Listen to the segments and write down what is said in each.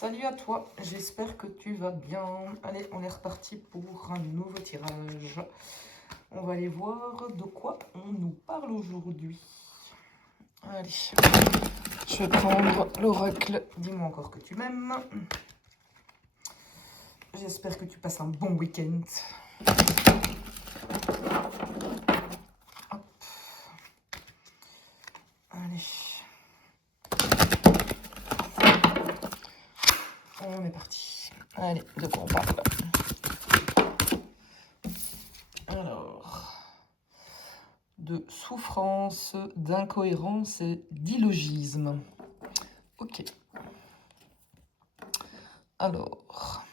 Salut à toi, j'espère que tu vas bien. Allez, on est reparti pour un nouveau tirage. On va aller voir de quoi on nous parle aujourd'hui. Allez, je vais prendre l'oracle. Dis-moi encore que tu m'aimes. J'espère que tu passes un bon week-end. Hop. Allez. On est parti. Allez, de quoi on parle? Alors, de souffrance, d'incohérence et d'illogisme. Ok. Alors,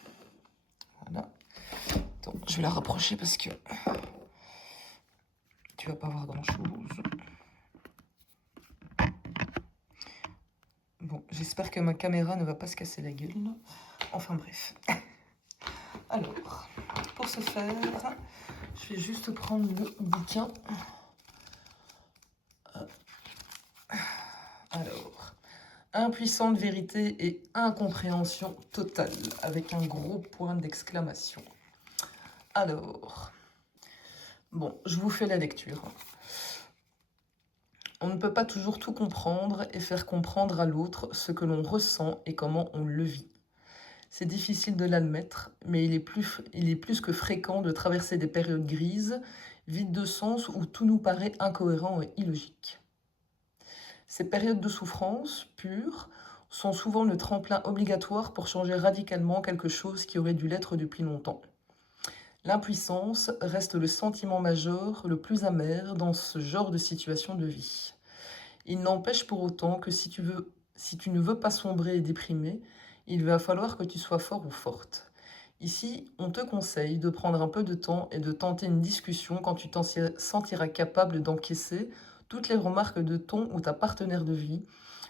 voilà. Donc, je vais la rapprocher parce que tu vas pas voir grand-chose. Bon, j'espère que ma caméra ne va pas se casser la gueule. Enfin bref. Alors, pour ce faire, je vais juste prendre le bouquin. Alors, impuissante vérité et incompréhension totale, avec un gros point d'exclamation. Alors, bon, je vous fais la lecture. On ne peut pas toujours tout comprendre et faire comprendre à l'autre ce que l'on ressent et comment on le vit. C'est difficile de l'admettre, mais il est plus que fréquent de traverser des périodes grises, vides de sens, où tout nous paraît incohérent et illogique. Ces périodes de souffrance pure sont souvent le tremplin obligatoire pour changer radicalement quelque chose qui aurait dû l'être depuis longtemps. L'impuissance reste le sentiment majeur le plus amer dans ce genre de situation de vie. Il n'empêche pour autant que si tu ne veux pas sombrer et déprimer, il va falloir que tu sois fort ou forte. Ici, on te conseille de prendre un peu de temps et de tenter une discussion quand tu t'en sentiras capable d'encaisser toutes les remarques de ton ou ta partenaire de vie,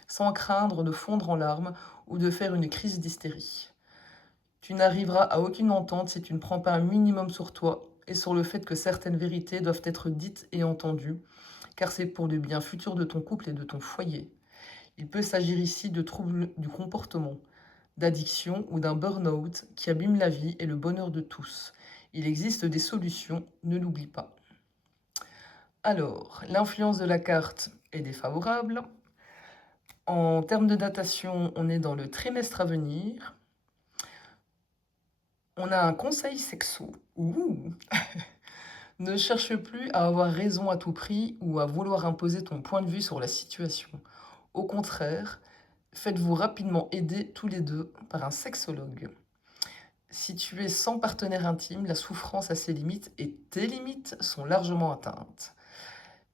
sans craindre de fondre en larmes ou de faire une crise d'hystérie. Tu n'arriveras à aucune entente si tu ne prends pas un minimum sur toi et sur le fait que certaines vérités doivent être dites et entendues, car c'est pour le bien futur de ton couple et de ton foyer. Il peut s'agir ici de troubles du comportement, d'addiction ou d'un burn-out qui abîme la vie et le bonheur de tous. Il existe des solutions, ne l'oublie pas. Alors, l'influence de la carte est défavorable. En termes de datation, on est dans le trimestre à venir. On a un conseil sexo. Ouh. Ne cherche plus à avoir raison à tout prix ou à vouloir imposer ton point de vue sur la situation. Au contraire, faites-vous rapidement aider tous les deux par un sexologue. Si tu es sans partenaire intime, la souffrance a ses limites et tes limites sont largement atteintes.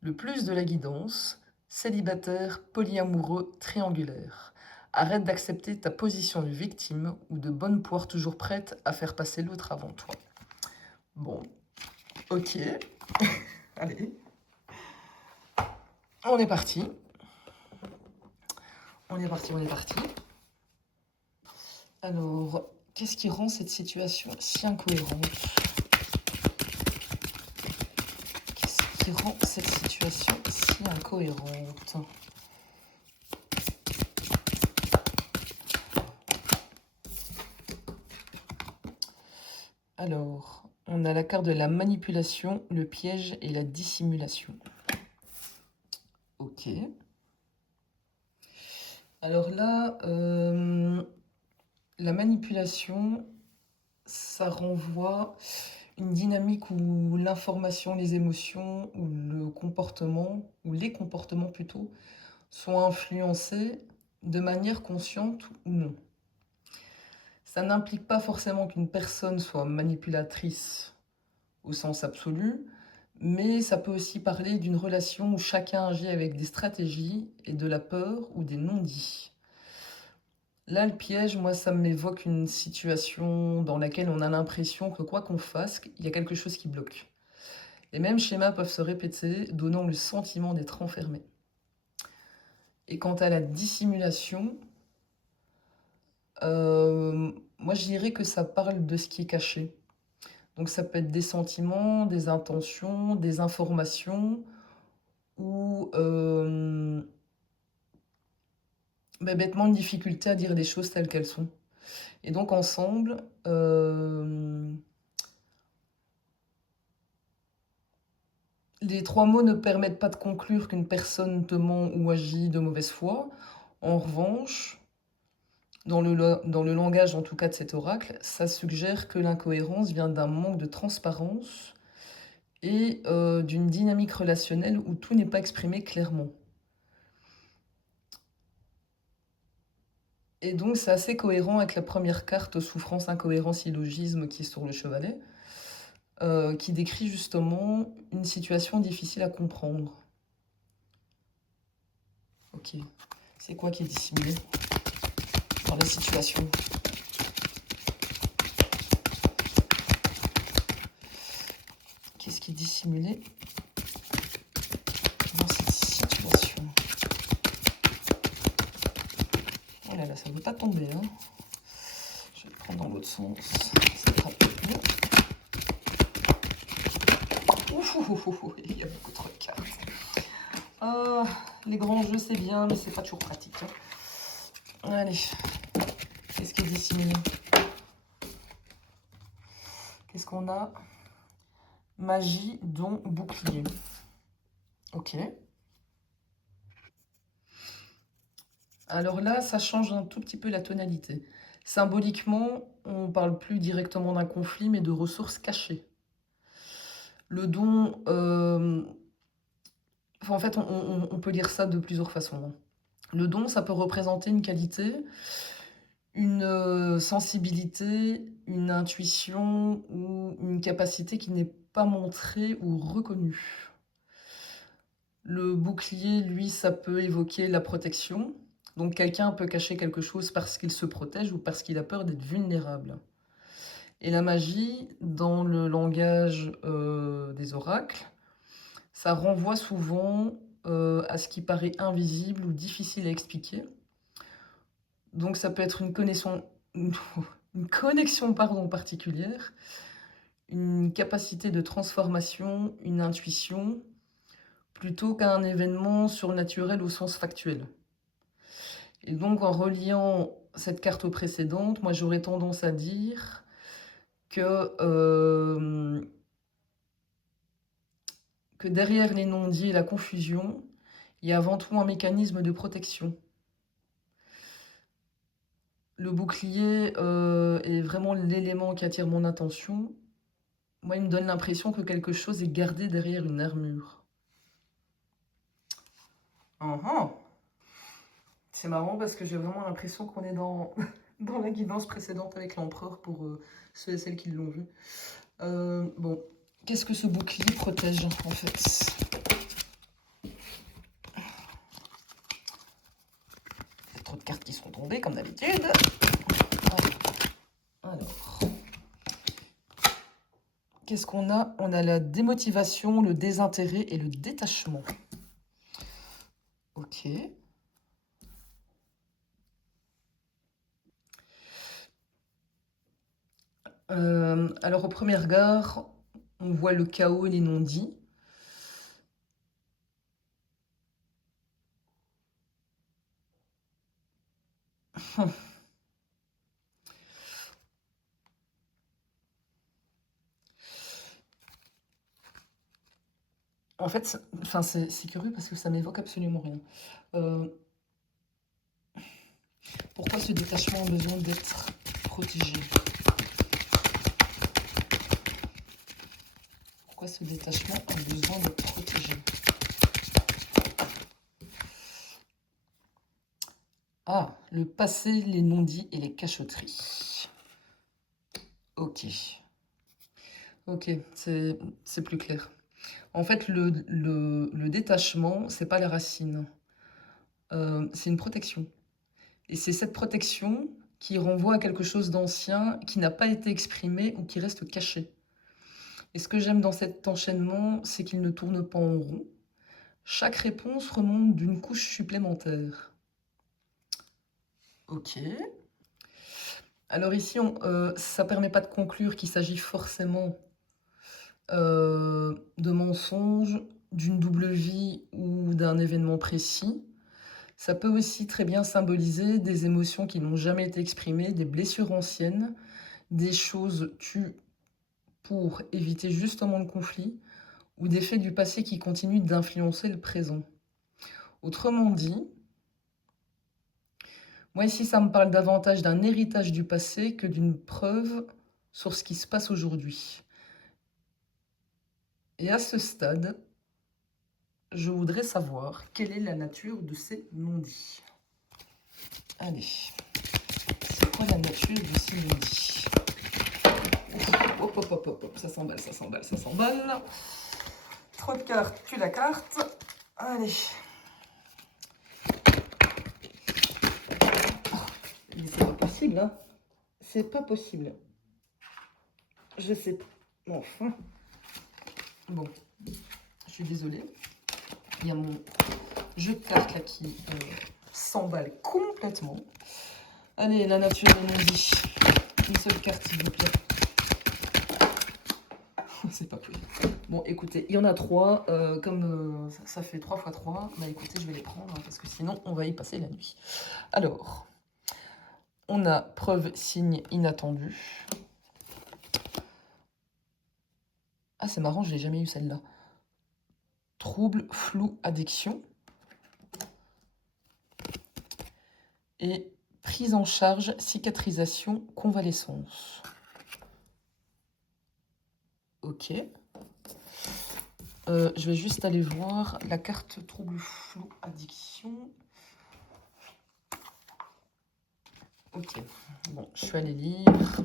Le plus de la guidance, célibataire, polyamoureux, triangulaire. Arrête d'accepter ta position de victime ou de bonne poire toujours prête à faire passer l'autre avant toi. Bon, ok. Allez. On est parti. On est parti. Alors, qu'est-ce qui rend cette situation si incohérente? Qu'est-ce qui rend cette situation si incohérente? Alors, on a la carte de la manipulation, le piège et la dissimulation. Ok. Alors là, la manipulation, ça renvoie une dynamique où l'information, les émotions, ou le comportement, ou les comportements plutôt, sont influencés de manière consciente ou non. Ça n'implique pas forcément qu'une personne soit manipulatrice au sens absolu, mais ça peut aussi parler d'une relation où chacun agit avec des stratégies et de la peur ou des non-dits. Là, le piège, moi, ça m'évoque une situation dans laquelle on a l'impression que quoi qu'on fasse, il y a quelque chose qui bloque. Les mêmes schémas peuvent se répéter, donnant le sentiment d'être enfermé. Et quant à la dissimulation, moi, je dirais que ça parle de ce qui est caché. Donc ça peut être des sentiments, des intentions, des informations, ou bêtement une difficulté à dire les choses telles qu'elles sont. Et donc ensemble, les 3 mots ne permettent pas de conclure qu'une personne te ment ou agit de mauvaise foi. En revanche, dans le langage en tout cas de cet oracle, ça suggère que l'incohérence vient d'un manque de transparence et d'une dynamique relationnelle où tout n'est pas exprimé clairement. Et donc c'est assez cohérent avec la première carte souffrance, incohérence, illogisme qui est sur le chevalet, qui décrit justement une situation difficile à comprendre. Ok, c'est quoi qui est dissimulé dans la situation? Qu'est-ce qui est dissimulé dans cette situation? Oh là là, ça ne veut pas tomber, hein. Je vais le prendre dans l'autre sens. Ça sera peut-être mieux. Il y a beaucoup trop de cartes. Les grands jeux, c'est bien, mais c'est pas toujours pratique, hein. Allez, qu'est-ce qui est dissimulé? Qu'est-ce qu'on a? Magie, don, bouclier. Ok. Alors là, ça change un tout petit peu la tonalité. Symboliquement, on ne parle plus directement d'un conflit, mais de ressources cachées. Le don, en fait, on peut lire ça de plusieurs façons. Le don, ça peut représenter une qualité, une sensibilité, une intuition ou une capacité qui n'est pas montrée ou reconnue. Le bouclier, lui, ça peut évoquer la protection. Donc quelqu'un peut cacher quelque chose parce qu'il se protège ou parce qu'il a peur d'être vulnérable. Et la magie, dans le langage des oracles, ça renvoie souvent à ce qui paraît invisible ou difficile à expliquer. Donc ça peut être une connexion, particulière, une capacité de transformation, une intuition, plutôt qu'un événement surnaturel au sens factuel. Et donc en reliant cette carte aux précédentes, moi j'aurais tendance à dire que derrière les non-dits et la confusion, il y a avant tout un mécanisme de protection. Le bouclier est vraiment l'élément qui attire mon attention. Moi, il me donne l'impression que quelque chose est gardé derrière une armure. C'est marrant parce que j'ai vraiment l'impression qu'on est dans, dans la guidance précédente avec l'empereur pour ceux et celles qui l'ont vu. Bon, qu'est-ce que ce bouclier protège en fait? Il y a trop de cartes qui sont tombées comme d'habitude. Alors, qu'est-ce qu'on a? On a la démotivation, le désintérêt et le détachement. Ok. Alors au premier regard, on voit le chaos et les non-dits. En fait, c'est curieux parce que ça m'évoque absolument rien. Pourquoi ce détachement a besoin d'être protégé? Pourquoi ce détachement a besoin d'être protégé? Ah, le passé, les non-dits et les cachotteries. Ok. Ok, c'est plus clair. En fait, le détachement, c'est pas la racine. C'est une protection. Et c'est cette protection qui renvoie à quelque chose d'ancien, qui n'a pas été exprimé ou qui reste caché. Et ce que j'aime dans cet enchaînement, c'est qu'il ne tourne pas en rond. Chaque réponse remonte d'une couche supplémentaire. Ok. Alors ici, ça ne permet pas de conclure qu'il s'agit forcément de mensonges, d'une double vie ou d'un événement précis. Ça peut aussi très bien symboliser des émotions qui n'ont jamais été exprimées, des blessures anciennes, des choses tues pour éviter justement le conflit, ou des faits du passé qui continuent d'influencer le présent. Autrement dit, moi ici ça me parle davantage d'un héritage du passé que d'une preuve sur ce qui se passe aujourd'hui. Et à ce stade, je voudrais savoir quelle est la nature de ces non-dits. Allez, c'est quoi la nature de ces non-dits? Hop, hop, hop, hop, hop, ça s'emballe, ça s'emballe, ça s'emballe. Trop de cartes, tu la carte. Allez. Mais c'est pas possible, hein. C'est pas possible. Je sais pas. Enfin. Bon, je suis désolée. Il y a mon jeu de cartes là qui s'emballe complètement. Allez, la nature de non-dit. Une seule carte, s'il vous plaît. C'est pas possible. Bon, écoutez, il y en a 3. Comme ça fait 3 x 3, bah écoutez, je vais les prendre, hein, parce que sinon, on va y passer la nuit. Alors, on a preuve, signe inattendu. Ah, c'est marrant, je l'ai jamais eu celle-là. Trouble, flou, addiction. Et prise en charge, cicatrisation, convalescence. Ok. Je vais juste aller voir la carte trouble, flou, addiction. Ok. Bon, je suis allée lire.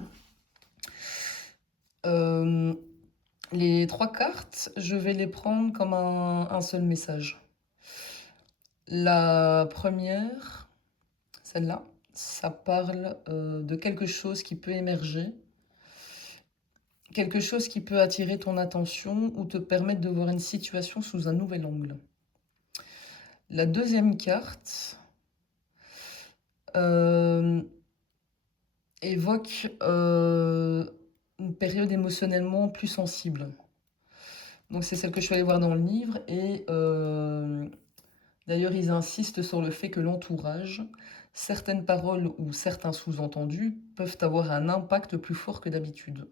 Les 3 cartes, je vais les prendre comme un seul message. La première, celle-là, ça parle de quelque chose qui peut émerger, quelque chose qui peut attirer ton attention ou te permettre de voir une situation sous un nouvel angle. La deuxième carte évoque une période émotionnellement plus sensible. Donc c'est celle que je suis allée voir dans le livre et d'ailleurs ils insistent sur le fait que l'entourage, certaines paroles ou certains sous-entendus peuvent avoir un impact plus fort que d'habitude.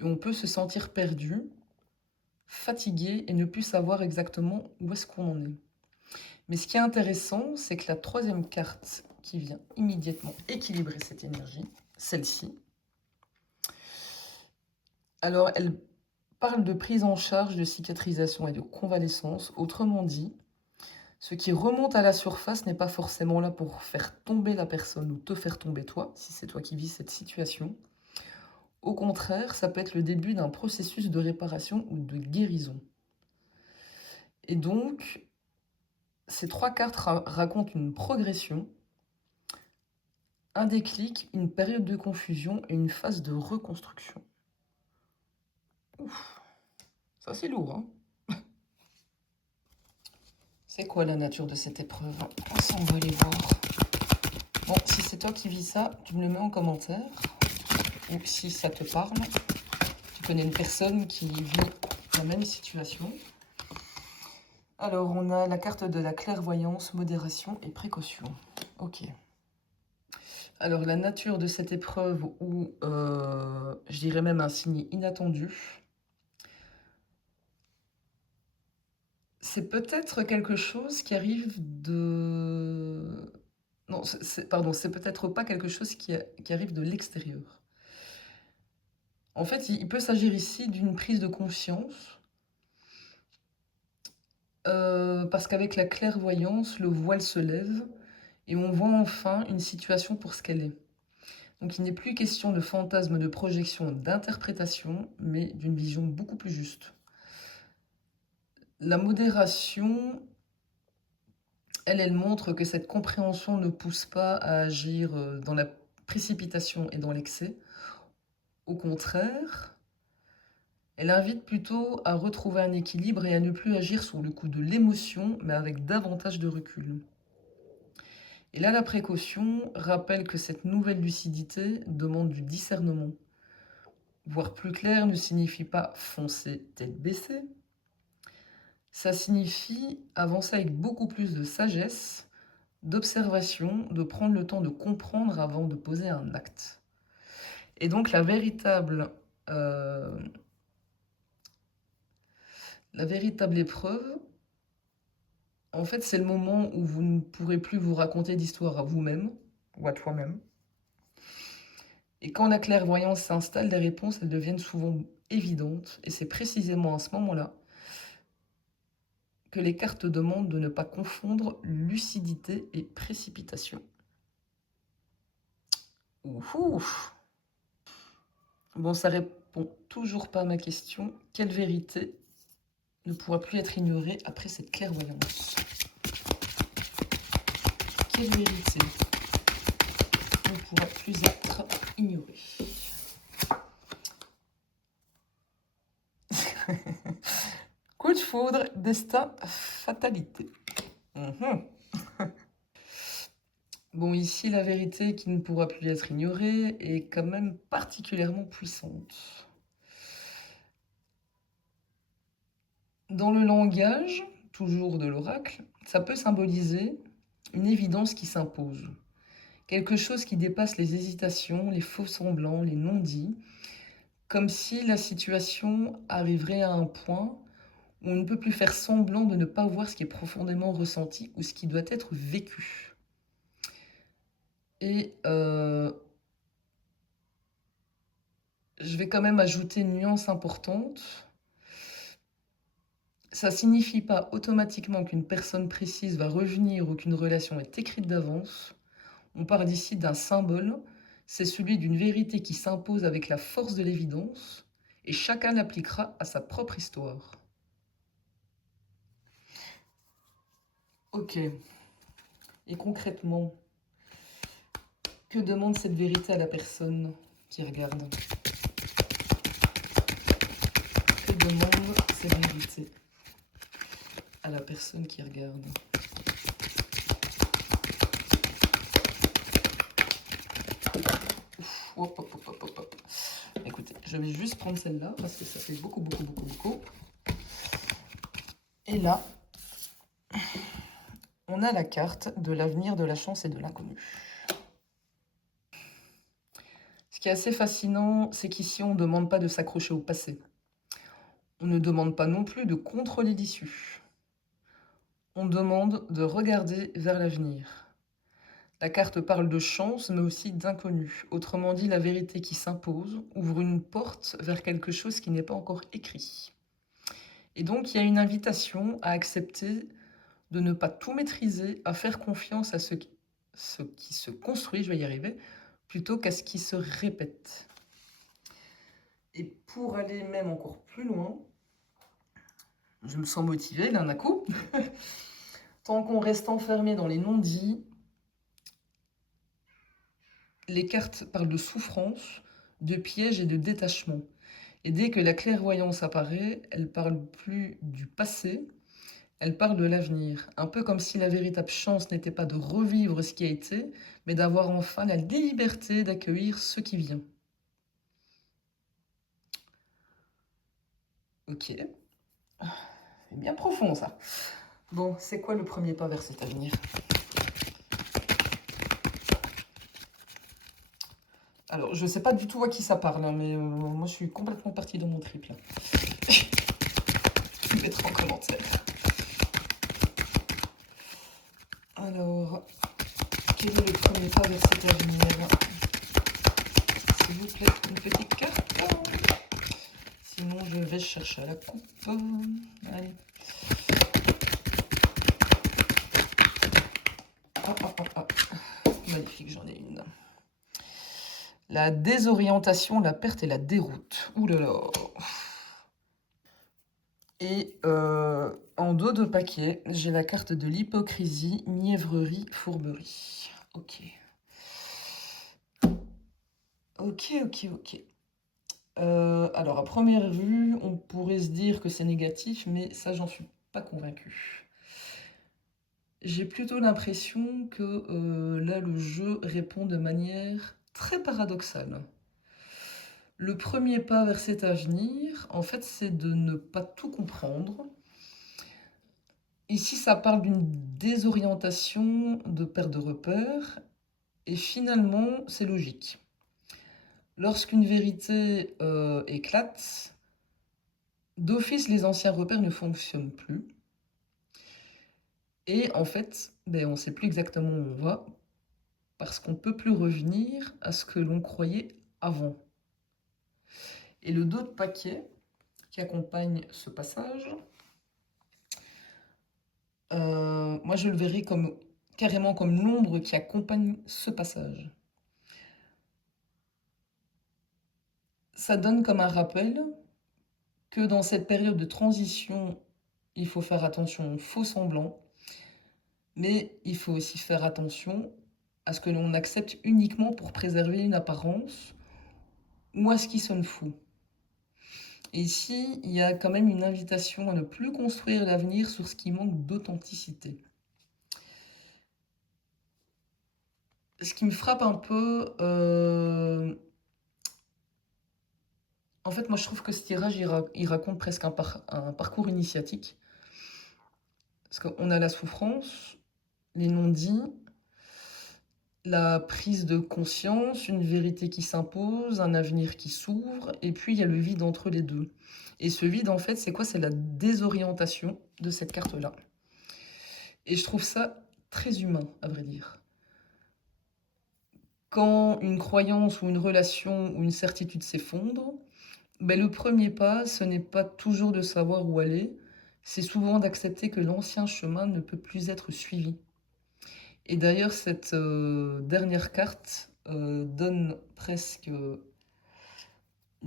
Et on peut se sentir perdu, fatigué et ne plus savoir exactement où est-ce qu'on en est. Mais ce qui est intéressant, c'est que la troisième carte qui vient immédiatement équilibrer cette énergie, celle-ci, alors elle parle de prise en charge, de cicatrisation et de convalescence. Autrement dit, ce qui remonte à la surface n'est pas forcément là pour faire tomber la personne ou te faire tomber toi, si c'est toi qui vis cette situation. Au contraire, ça peut être le début d'un processus de réparation ou de guérison. Et donc, ces 3 cartes racontent une progression, un déclic, une période de confusion et une phase de reconstruction. Ouf, ça c'est lourd, hein. C'est quoi la nature de cette épreuve? On va aller voir. Bon, si c'est toi qui vis ça, tu me le mets en commentaire. Ou si ça te parle, tu connais une personne qui vit la même situation. Alors, on a la carte de la clairvoyance, modération et précaution. Ok. Alors, la nature de cette épreuve, ou je dirais même un signe inattendu, c'est peut-être quelque chose qui arrive de... Non, pardon, c'est peut-être pas quelque chose qui arrive de l'extérieur. En fait, il peut s'agir ici d'une prise de conscience, parce qu'avec la clairvoyance, le voile se lève et on voit enfin une situation pour ce qu'elle est. Donc il n'est plus question de fantasme, de projection, d'interprétation, mais d'une vision beaucoup plus juste. La modération, elle montre que cette compréhension ne pousse pas à agir dans la précipitation et dans l'excès. Au contraire, elle invite plutôt à retrouver un équilibre et à ne plus agir sous le coup de l'émotion, mais avec davantage de recul. Et là, la précaution rappelle que cette nouvelle lucidité demande du discernement. Voir plus clair ne signifie pas foncer tête baissée. Ça signifie avancer avec beaucoup plus de sagesse d'observation, de prendre le temps de comprendre avant de poser un acte. Et donc euh, la véritable épreuve, en fait, c'est le moment où vous ne pourrez plus vous raconter d'histoire à vous-même ou à toi-même. Et quand la clairvoyance s'installe, les réponses, elles deviennent souvent évidentes. Et c'est précisément à ce moment-là que les cartes demandent de ne pas confondre lucidité et précipitation. Ouhou. Bon, ça répond toujours pas à ma question. Quelle vérité ne pourra plus être ignorée après cette clairvoyance? Quelle vérité ne pourra plus être ignorée? Coup de foudre, destin, fatalité. Bon, ici, la vérité qui ne pourra plus être ignorée est quand même particulièrement puissante. Dans le langage, toujours de l'oracle, ça peut symboliser une évidence qui s'impose. Quelque chose qui dépasse les hésitations, les faux-semblants, les non-dits, comme si la situation arriverait à un point où on ne peut plus faire semblant de ne pas voir ce qui est profondément ressenti ou ce qui doit être vécu. Et je vais quand même ajouter une nuance importante. Ça ne signifie pas automatiquement qu'une personne précise va revenir ou qu'une relation est écrite d'avance. On parle ici d'un symbole, c'est celui d'une vérité qui s'impose avec la force de l'évidence, et chacun l'appliquera à sa propre histoire. Ok. Et concrètement, que demande cette vérité à la personne qui regarde? Que demande cette vérité à la personne qui regarde? Hop, hop, hop, hop, hop. Écoutez, je vais juste prendre celle-là parce que ça fait beaucoup, beaucoup, beaucoup, beaucoup. Et là, on a la carte de l'avenir, de la chance et de l'inconnu. Ce qui est assez fascinant, c'est qu'ici, on ne demande pas de s'accrocher au passé. On ne demande pas non plus de contrôler l'issue. On demande de regarder vers l'avenir. La carte parle de chance, mais aussi d'inconnu. Autrement dit, la vérité qui s'impose ouvre une porte vers quelque chose qui n'est pas encore écrit. Et donc, il y a une invitation à accepter de ne pas tout maîtriser, à faire confiance à ce qui se construit, je vais y arriver, plutôt qu'à ce qui se répète. Et pour aller même encore plus loin, je me sens motivée là d'un coup. Tant qu'on reste enfermé dans les non-dits, les cartes parlent de souffrance, de piège et de détachement. Et dès que la clairvoyance apparaît, elle parle plus du passé, elle parle de l'avenir. Un peu comme si la véritable chance n'était pas de revivre ce qui a été, mais d'avoir enfin la liberté d'accueillir ce qui vient. Ok. C'est bien profond ça. Bon, c'est quoi le premier pas vers cet avenir? Alors, je sais pas du tout à qui ça parle, hein, mais moi je suis complètement partie dans mon trip là. Je vais mettre en commentaire. Alors, quel est le premier pas vers cet avenir? S'il vous plaît, une petite carte. Sinon, je vais chercher à la coupe. Allez. Magnifique, j'en ai une. La désorientation, la perte et la déroute. Ouh là là. Et en dos de paquet, j'ai la carte de l'hypocrisie, mièvrerie, fourberie. Ok. Ok. Alors, à première vue, on pourrait se dire que c'est négatif, mais ça, j'en suis pas convaincue. J'ai plutôt l'impression que là, le jeu répond de manière très paradoxale. Le premier pas vers cet avenir, en fait, c'est de ne pas tout comprendre, Ici, ça parle d'une désorientation, de perte de repères, et finalement, c'est logique. Lorsqu'une vérité éclate, d'office, les anciens repères ne fonctionnent plus. Et en fait, ben, on ne sait plus exactement où on va, parce qu'on ne peut plus revenir à ce que l'on croyait avant. Et le dos de paquet qui accompagne ce passage, moi je le verrais comme carrément comme l'ombre qui accompagne ce passage. Ça donne comme un rappel que dans cette période de transition, il faut faire attention aux faux semblants, mais il faut aussi faire attention à ce que l'on accepte uniquement pour préserver une apparence ou à ce qui sonne fou. Et ici, il y a quand même une invitation à ne plus construire l'avenir sur ce qui manque d'authenticité. Ce qui me frappe un peu, en fait, moi je trouve que ce tirage, il raconte presque un parcours initiatique. Parce qu'on a la souffrance, les non-dits, la prise de conscience, une vérité qui s'impose, un avenir qui s'ouvre, et puis il y a le vide entre les deux. Et ce vide, en fait, c'est quoi? C'est la désorientation de cette carte-là. Et je trouve ça très humain, à vrai dire. Quand une croyance ou une relation ou une certitude s'effondre, ben, le premier pas, ce n'est pas toujours de savoir où aller, c'est souvent d'accepter que l'ancien chemin ne peut plus être suivi. Et d'ailleurs, cette dernière carte donne presque une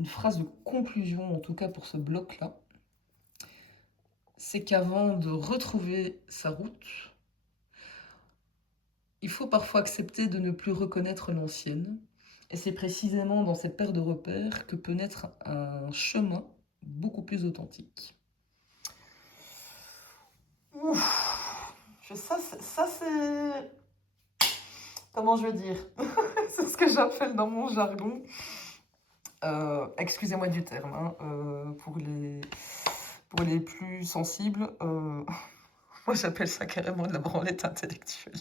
phrase de conclusion, en tout cas pour ce bloc-là. C'est qu'avant de retrouver sa route, il faut parfois accepter de ne plus reconnaître l'ancienne. Et c'est précisément dans cette paire de repères que peut naître un chemin beaucoup plus authentique. Ouf, ça c'est... Comment je veux dire? C'est ce que j'appelle dans mon jargon. Excusez-moi du terme, hein, pour les plus sensibles, moi j'appelle ça carrément de la branlette intellectuelle.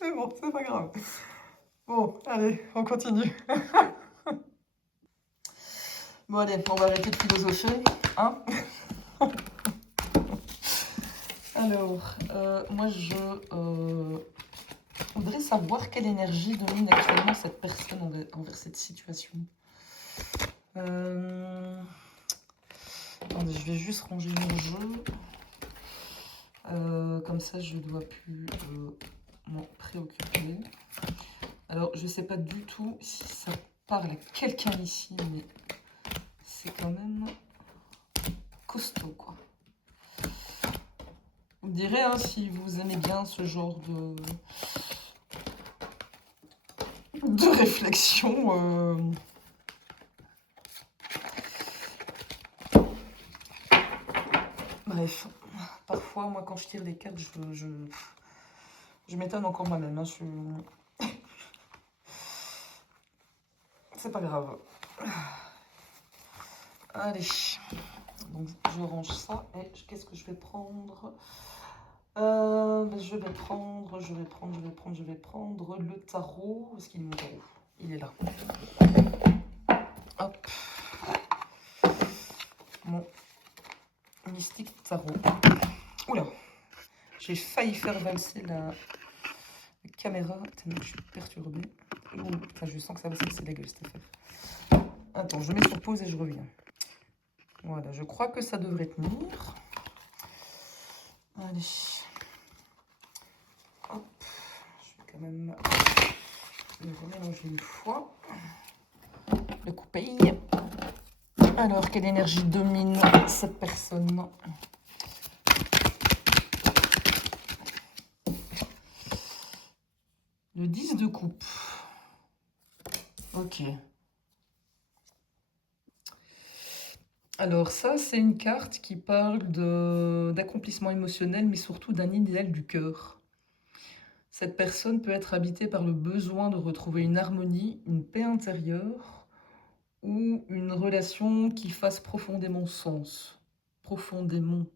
Mais bon, c'est pas grave. Bon, allez, on continue. Bon, allez, on va arrêter de philosopher, hein. Alors, moi je voudrais savoir quelle énergie domine actuellement cette personne envers cette situation. Attendez, je vais juste ranger mon jeu. Comme ça, je ne dois plus m'en préoccuper. Alors, je ne sais pas du tout si ça parle à quelqu'un ici, mais c'est quand même costaud, quoi. Vous me direz hein, si vous aimez bien ce genre de réflexion. Bref, parfois, moi, quand je tire des cartes, je m'étonne encore moi-même. Hein, c'est pas grave. Allez, donc je range ça et qu'est-ce que je vais prendre? Je vais prendre le tarot. Où est-ce qu'il est mon tarot? Il est là. Hop. Mon mystique tarot. Oula, j'ai failli faire valser la caméra tellement que je suis perturbée. Oh, putain, je sens que ça va se casser la gueule cette affaire. Attends, je mets sur pause et je reviens. Voilà, je crois que ça devrait tenir. Allez. Hop. Je vais quand même le remélanger une fois. Le couper. Alors, quelle énergie domine cette personne? Le 10 de coupe. Ok. Alors ça, c'est une carte qui parle d'accomplissement émotionnel, mais surtout d'un idéal du cœur. Cette personne peut être habitée par le besoin de retrouver une harmonie, une paix intérieure ou une relation qui fasse profondément sens. Profondément...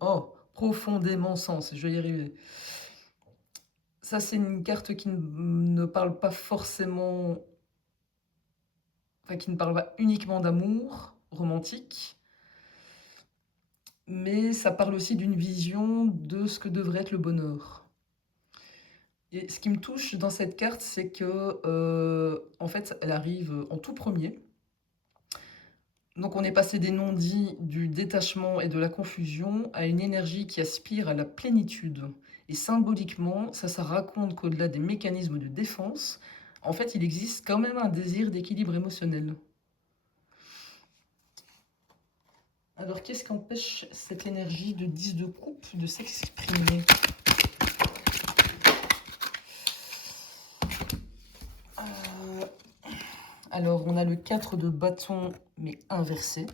Oh, profondément sens, je vais y arriver. Ça, c'est une carte qui ne parle pas forcément, enfin, qui ne parle pas uniquement d'amour romantique, mais ça parle aussi d'une vision de ce que devrait être le bonheur. Et ce qui me touche dans cette carte, c'est que, en fait, elle arrive en tout premier. Donc on est passé des non-dits, du détachement et de la confusion à une énergie qui aspire à la plénitude. Et symboliquement, ça raconte qu'au-delà des mécanismes de défense, en fait, il existe quand même un désir d'équilibre émotionnel. Alors qu'est-ce qui empêche cette énergie de 10 de coupe de s'exprimer? Euh, Alors on a le 4 de bâton mais inversé.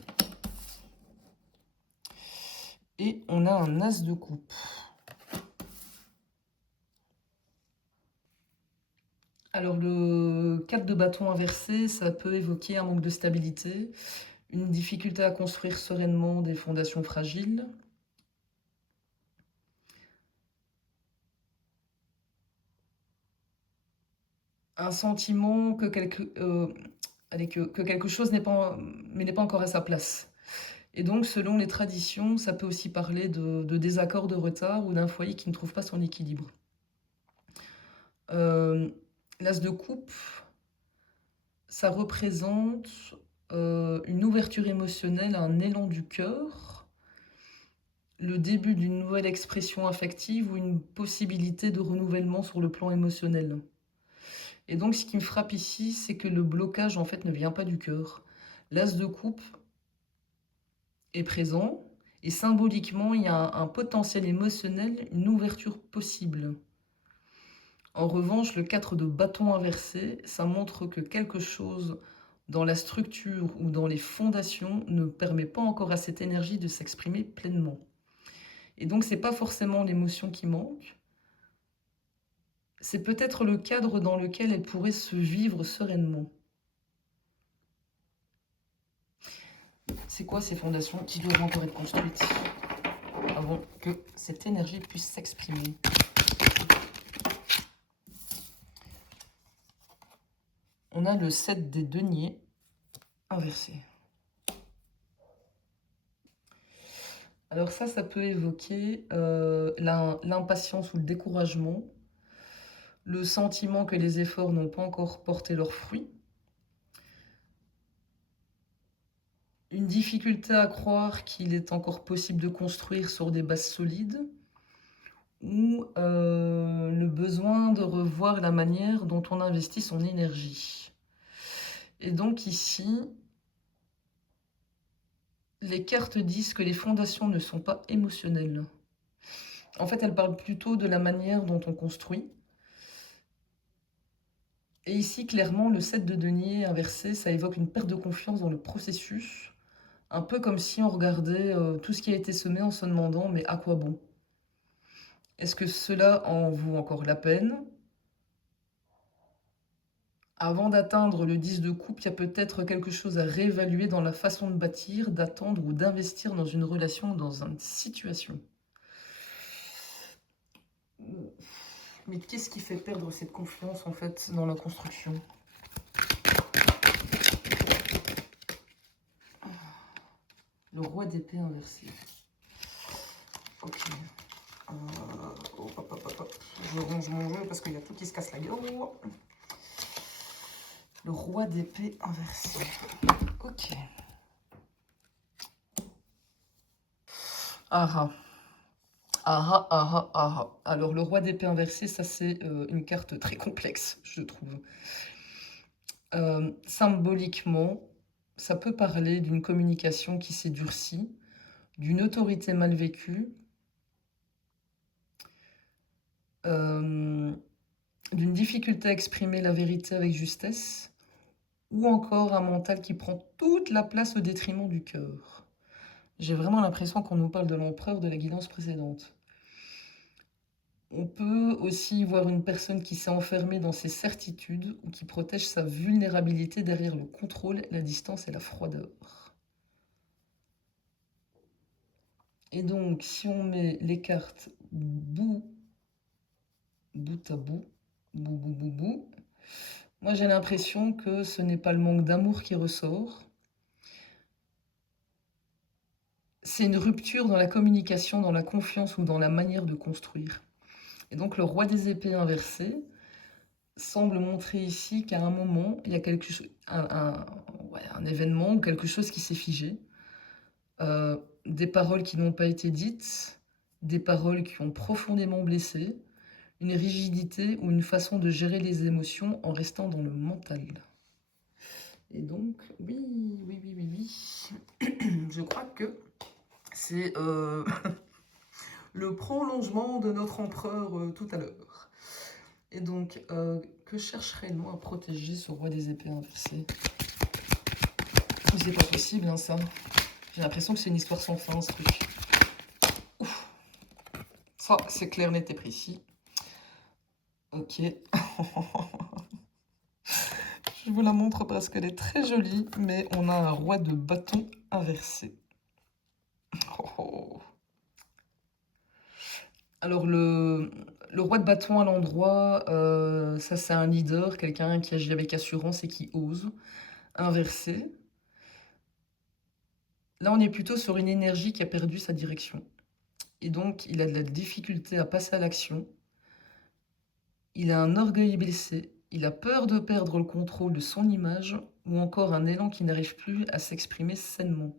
Et on a un as de coupe. Alors le 4 de bâton inversé, ça peut évoquer un manque de stabilité, une difficulté à construire sereinement des fondations fragiles. Un sentiment que quelque chose n'est pas encore à sa place. Et donc, selon les traditions, ça peut aussi parler de désaccord, de retard ou d'un foyer qui ne trouve pas son équilibre. L'as de coupe, ça représente une ouverture émotionnelle, un élan du cœur, le début d'une nouvelle expression affective ou une possibilité de renouvellement sur le plan émotionnel. Et donc, ce qui me frappe ici, c'est que le blocage, en fait, ne vient pas du cœur. L'as de coupe est présent et symboliquement, il y a un potentiel émotionnel, une ouverture possible. En revanche, le 4 de bâton inversé, ça montre que quelque chose dans la structure ou dans les fondations ne permet pas encore à cette énergie de s'exprimer pleinement. Et donc, c'est pas forcément l'émotion qui manque, c'est peut-être le cadre dans lequel elle pourrait se vivre sereinement. C'est quoi ces fondations qui doivent encore être construites avant que cette énergie puisse s'exprimer? On a le 7 des deniers inversé. Alors ça peut évoquer l'impatience ou le découragement, le sentiment que les efforts n'ont pas encore porté leurs fruits, une difficulté à croire qu'il est encore possible de construire sur des bases solides, ou le besoin de revoir la manière dont on investit son énergie. Et donc ici, les cartes disent que les fondations ne sont pas émotionnelles. En fait, elles parlent plutôt de la manière dont on construit. Et ici, clairement, le 7 de denier inversé, ça évoque une perte de confiance dans le processus, un peu comme si on regardait tout ce qui a été semé en se demandant « mais à quoi bon ?» Est-ce que cela en vaut encore la peine? Avant d'atteindre le 10 de coupe, il y a peut-être quelque chose à réévaluer dans la façon de bâtir, d'attendre ou d'investir dans une relation ou dans une situation. Mais qu'est-ce qui fait perdre cette confiance, en fait, dans la construction? Le roi d'épée inversé. Ok. Hop, hop, hop, hop. Je range mon jeu parce qu'il y a tout qui se casse la gueule. Le roi d'épée inversé. Ok. Ah ah. Alors, le roi d'épée inversé, ça c'est une carte très complexe, je trouve. Symboliquement, ça peut parler d'une communication qui s'est durcie, d'une autorité mal vécue, d'une difficulté à exprimer la vérité avec justesse, ou encore un mental qui prend toute la place au détriment du cœur. J'ai vraiment l'impression qu'on nous parle de l'empereur de la guidance précédente. On peut aussi voir une personne qui s'est enfermée dans ses certitudes ou qui protège sa vulnérabilité derrière le contrôle, la distance et la froideur. Et donc, si on met les cartes bout à bout, moi j'ai l'impression que ce n'est pas le manque d'amour qui ressort, c'est une rupture dans la communication, dans la confiance ou dans la manière de construire. Et donc le roi des épées inversé semble montrer ici qu'à un moment, il y a quelque chose, ouais, un événement ou quelque chose qui s'est figé. Des paroles qui n'ont pas été dites, des paroles qui ont profondément blessé, une rigidité ou une façon de gérer les émotions en restant dans le mental. Et donc, oui, je crois que c'est le prolongement de notre empereur tout à l'heure. Et donc, que cherche réellement à protéger ce roi des épées inversé? C'est pas possible, hein, ça. J'ai l'impression que c'est une histoire sans fin, ce truc. Ouf. Ça, c'est clair, net et précis. Ok. Je vous la montre parce qu'elle est très jolie, mais on a un roi de bâton inversé. Oh, oh. Alors, le roi de bâton à l'endroit, ça c'est un leader, quelqu'un qui agit avec assurance et qui ose. Inversé. Là, on est plutôt sur une énergie qui a perdu sa direction. Et donc, il a de la difficulté à passer à l'action. Il a un orgueil blessé. Il a peur de perdre le contrôle de son image ou encore un élan qui n'arrive plus à s'exprimer sainement.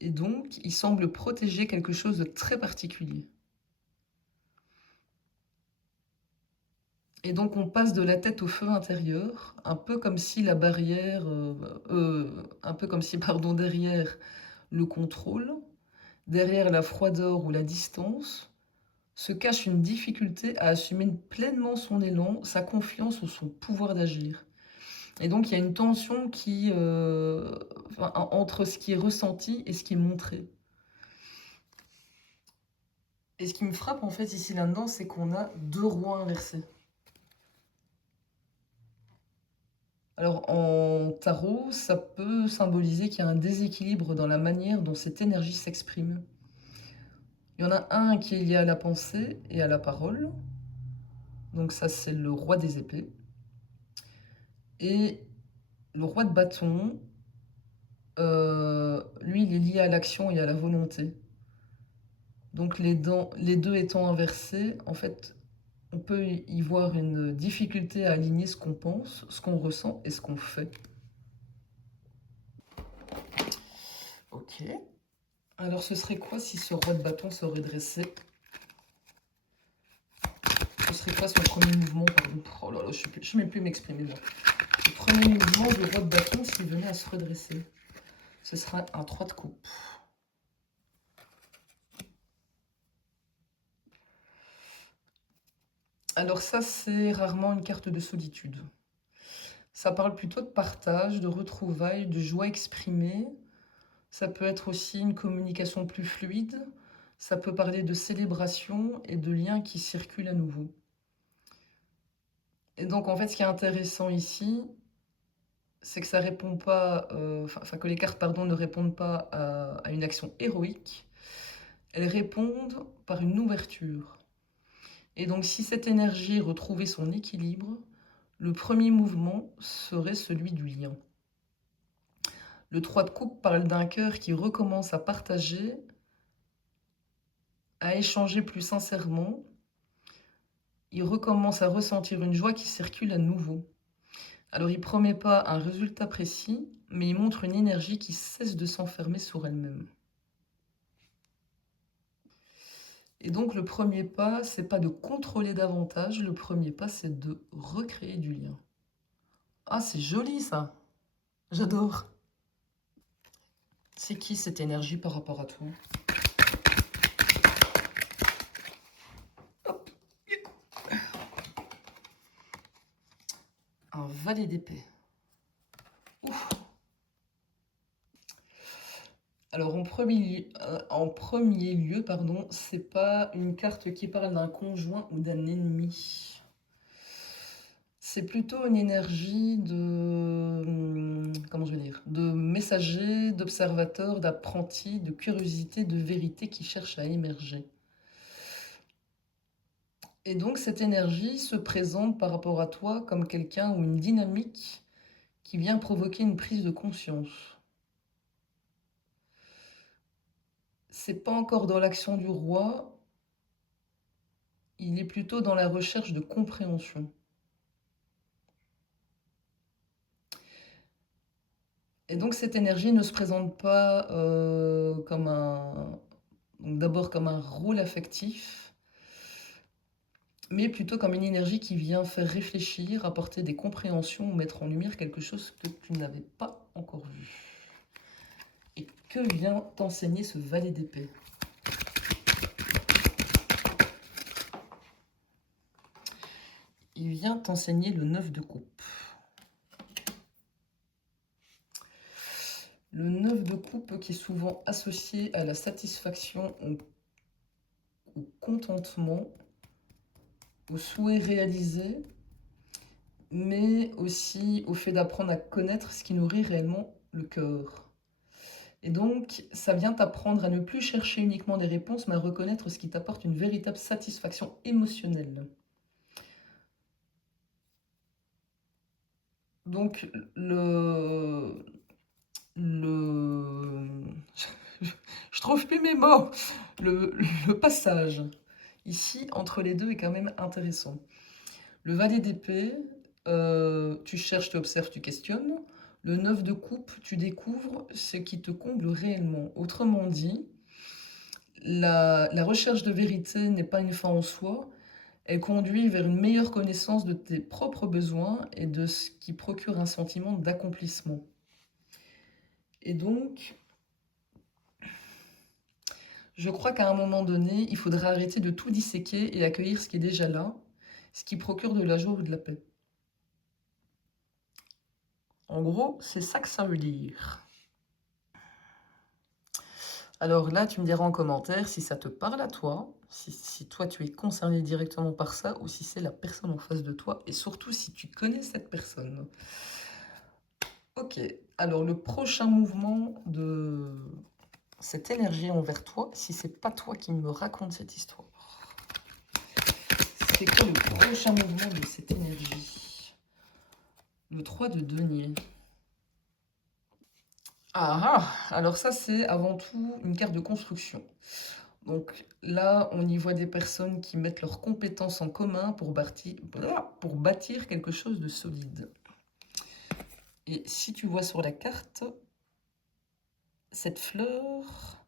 Et donc, il semble protéger quelque chose de très particulier. Et donc, on passe de la tête au feu intérieur, un peu comme si la barrière, un peu comme si, pardon, derrière le contrôle, derrière la froideur ou la distance, se cache une difficulté à assumer pleinement son élan, sa confiance ou son pouvoir d'agir. Et donc, il y a une tension entre ce qui est ressenti et ce qui est montré. Et ce qui me frappe, en fait, ici, là-dedans, c'est qu'on a deux rois inversés. Alors, en tarot, ça peut symboliser qu'il y a un déséquilibre dans la manière dont cette énergie s'exprime. Il y en a un qui est lié à la pensée et à la parole. Donc ça, c'est le roi des épées. Et le roi de bâton, lui, il est lié à l'action et à la volonté. Donc les deux étant inversés, en fait, on peut y voir une difficulté à aligner ce qu'on pense, ce qu'on ressent et ce qu'on fait. Ok. Alors ce serait quoi si ce roi de bâton se redressait? Ce serait quoi son premier mouvement, pardon? Oh là là, je ne sais même plus m'exprimer moi. Le premier mouvement du roi de bâton s'il venait à se redresser. Ce sera un 3 de coupe. Alors ça, c'est rarement une carte de solitude. Ça parle plutôt de partage, de retrouvailles, de joie exprimée. Ça peut être aussi une communication plus fluide. Ça peut parler de célébration et de liens qui circulent à nouveau. Et donc, en fait, ce qui est intéressant ici, c'est que ça répond pas, que les cartes, pardon, ne répondent pas à une action héroïque. Elles répondent par une ouverture. Et donc, si cette énergie retrouvait son équilibre, le premier mouvement serait celui du lien. Le 3 de coupe parle d'un cœur qui recommence à partager, à échanger plus sincèrement. Il recommence à ressentir une joie qui circule à nouveau. Alors, il ne promet pas un résultat précis, mais il montre une énergie qui cesse de s'enfermer sur elle-même. Et donc, le premier pas, c'est pas de contrôler davantage, le premier pas, c'est de recréer du lien. Ah, c'est joli ça. J'adore. C'est qui cette énergie par rapport à toi? Hop. Un valet d'épée. Ouf. Alors en premier lieu, pardon, c'est pas une carte qui parle d'un conjoint ou d'un ennemi. C'est plutôt une énergie comment je vais dire, de messager, d'observateur, d'apprenti, de curiosité, de vérité qui cherche à émerger. Et donc cette énergie se présente par rapport à toi comme quelqu'un ou une dynamique qui vient provoquer une prise de conscience. C'est pas encore dans l'action du roi, il est plutôt dans la recherche de compréhension. Et donc cette énergie ne se présente pas comme d'abord comme un rôle affectif, mais plutôt comme une énergie qui vient faire réfléchir, apporter des compréhensions ou mettre en lumière quelque chose que tu n'avais pas encore vu. Et que vient t'enseigner ce valet d'épée? Il vient t'enseigner le 9 de coupe. Le 9 de coupe qui est souvent associé à la satisfaction, au contentement, au souhait réalisé, mais aussi au fait d'apprendre à connaître ce qui nourrit réellement le cœur. Et donc, ça vient t'apprendre à ne plus chercher uniquement des réponses, mais à reconnaître ce qui t'apporte une véritable satisfaction émotionnelle. Donc, je trouve plus mes mots. Le passage ici entre les deux est quand même intéressant. Le valet d'épée, tu cherches, tu observes, tu questionnes. Le 9 de coupe, tu découvres ce qui te comble réellement. Autrement dit, la recherche de vérité n'est pas une fin en soi, elle conduit vers une meilleure connaissance de tes propres besoins et de ce qui procure un sentiment d'accomplissement. Et donc, je crois qu'à un moment donné, il faudra arrêter de tout disséquer et accueillir ce qui est déjà là, ce qui procure de la joie ou de la paix. En gros, c'est ça que ça veut dire. Alors là, tu me diras en commentaire si ça te parle à toi, si toi tu es concerné directement par ça, ou si c'est la personne en face de toi, et surtout si tu connais cette personne. Ok, alors le prochain mouvement de cette énergie envers toi, si c'est pas toi qui me raconte cette histoire. C'est quoi le prochain mouvement de cette énergie? Le 3 de denier. Alors ça c'est avant tout une carte de construction. Donc là, on y voit des personnes qui mettent leurs compétences en commun pour bâtir quelque chose de solide. Et si tu vois sur la carte, cette fleur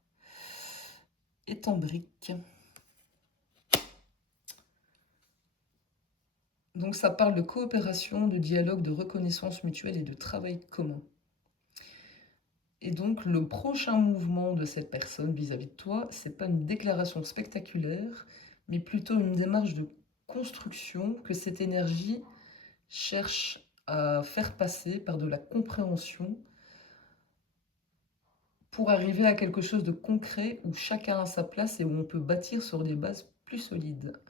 est en brique. Donc ça parle de coopération, de dialogue, de reconnaissance mutuelle et de travail commun. Et donc le prochain mouvement de cette personne vis-à-vis de toi, c'est pas une déclaration spectaculaire, mais plutôt une démarche de construction que cette énergie cherche à faire passer par de la compréhension pour arriver à quelque chose de concret où chacun a sa place et où on peut bâtir sur des bases plus solides.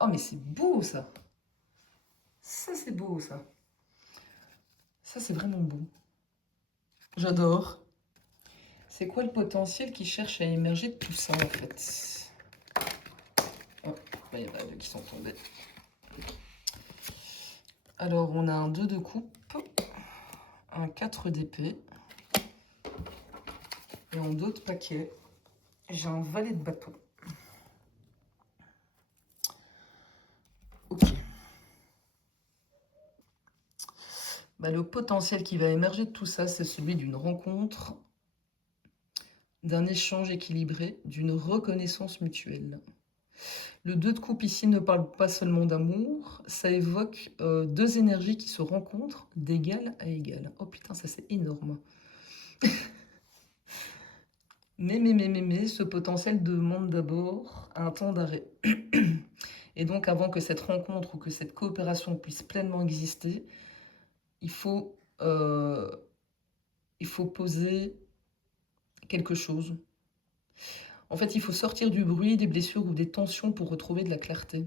Oh mais c'est beau ça! Ça c'est beau ça! Ça c'est vraiment beau. J'adore. C'est quoi le potentiel qui cherche à émerger de tout ça en fait? Oh, là il y en a deux qui sont tombés. Alors on a un 2 de coupe, un 4 d'épée, et en d'autres paquets, j'ai un valet de bâton. Ok. Le potentiel qui va émerger de tout ça, c'est celui d'une rencontre, d'un échange équilibré, d'une reconnaissance mutuelle. Le 2 de coupe ici ne parle pas seulement d'amour, ça évoque deux énergies qui se rencontrent d'égal à égal. Oh putain, ça c'est énorme. Mais, ce potentiel demande d'abord un temps d'arrêt. Et donc avant que cette rencontre ou que cette coopération puisse pleinement exister, il faut poser quelque chose. En fait, il faut sortir du bruit, des blessures ou des tensions pour retrouver de la clarté.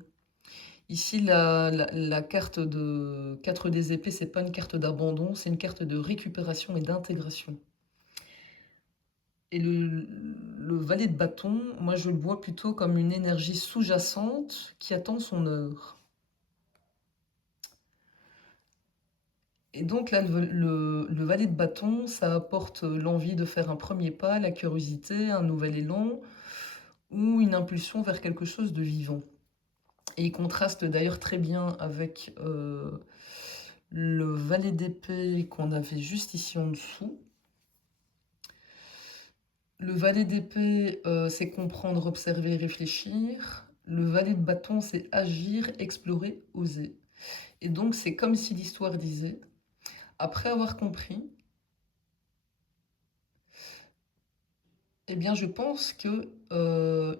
Ici, la carte de 4 des épées, c'est pas une carte d'abandon, c'est une carte de récupération et d'intégration. Et le valet de bâton, moi je le vois plutôt comme une énergie sous-jacente qui attend son heure. Et donc là, le valet de bâton, ça apporte l'envie de faire un premier pas, la curiosité, un nouvel élan ou une impulsion vers quelque chose de vivant. Et il contraste d'ailleurs très bien avec le valet d'épée qu'on avait juste ici en dessous. Le valet d'épée, c'est comprendre, observer, réfléchir. Le valet de bâton, c'est agir, explorer, oser. Et donc, c'est comme si l'histoire disait, après avoir compris, eh bien, je pense que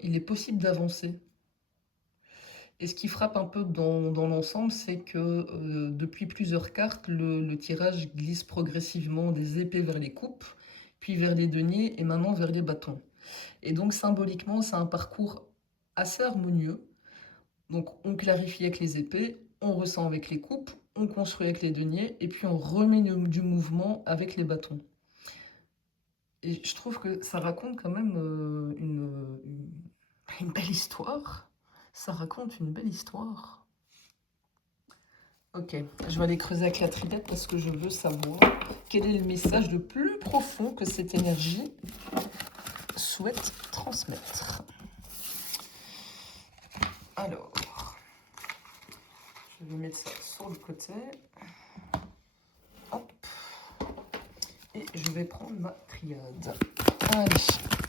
il est possible d'avancer. Et ce qui frappe un peu dans l'ensemble, c'est que depuis plusieurs cartes, le tirage glisse progressivement des épées vers les coupes, puis vers les deniers et maintenant vers les bâtons. Et donc symboliquement, c'est un parcours assez harmonieux. Donc on clarifie avec les épées, on ressent avec les coupes, on construit avec les deniers, et puis on remet du mouvement avec les bâtons. Et je trouve que ça raconte quand même une belle histoire. Ça raconte une belle histoire. Ok, je vais aller creuser avec la trilette parce que je veux savoir quel est le message le plus profond que cette énergie souhaite transmettre. Alors, je vais mettre ça sur le côté. Hop. Et je vais prendre ma triade. Allez.